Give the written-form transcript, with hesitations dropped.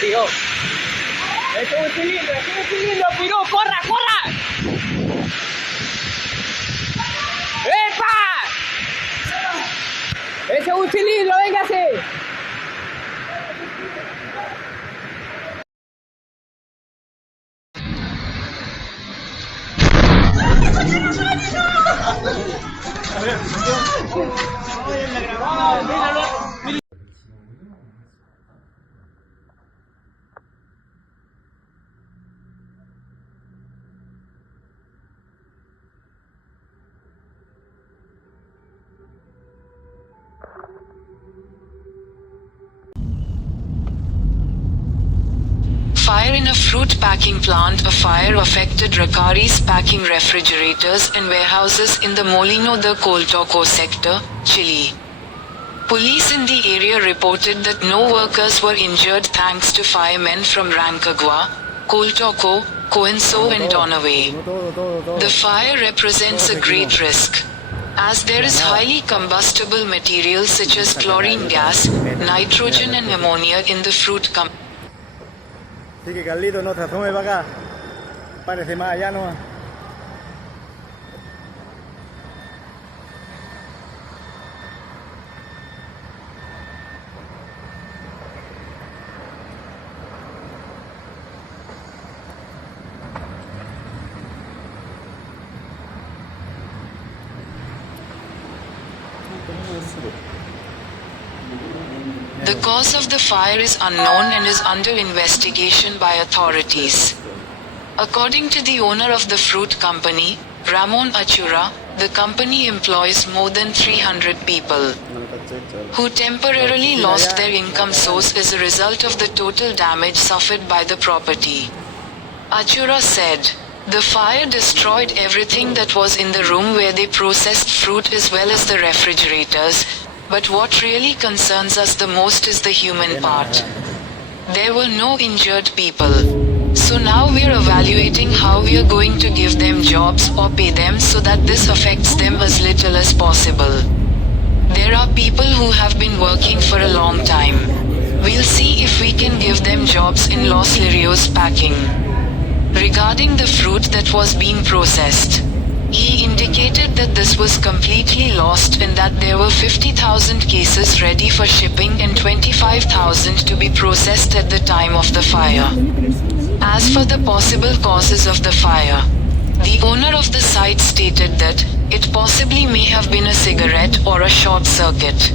Piró. Esto es un cilindro, Piró, corra, corra. ¡Epa! Ese es un cilindro, véngase. Fire in a fruit packing plant. A fire affected Rucaray's packing refrigerators and warehouses in the Molino de Coltauco sector, Chile. Police in the area reported that no workers were injured thanks to firemen from Rancagua, Coltauco, Coinco and Doñihue. The fire represents a great risk, as there is highly combustible materials such as chlorine gas, nitrogen and ammonia in the fruit company. Así que Carlito, no te asome para acá. Párese más allá nomás. The cause of the fire is unknown and is under investigation by authorities. According to the owner of the fruit company, Ramon Achura, the company employs more than 300 people who temporarily lost their income source as a result of the total damage suffered by the property. Achura said, "The fire destroyed everything that was in the room where they processed fruit as well as the refrigerators. But what really concerns us the most is the human part. There were no injured people. So now we're evaluating how we're going to give them jobs or pay them so that this affects them as little as possible. There are people who have been working for a long time. We'll see if we can give them jobs in Los Lirios packing." Regarding the fruit that was being processed, he indicated that this was completely lost and that there were 50,000 cases ready for shipping and 25,000 to be processed at the time of the fire. As for the possible causes of the fire, the owner of the site stated that it possibly may have been a cigarette or a short circuit.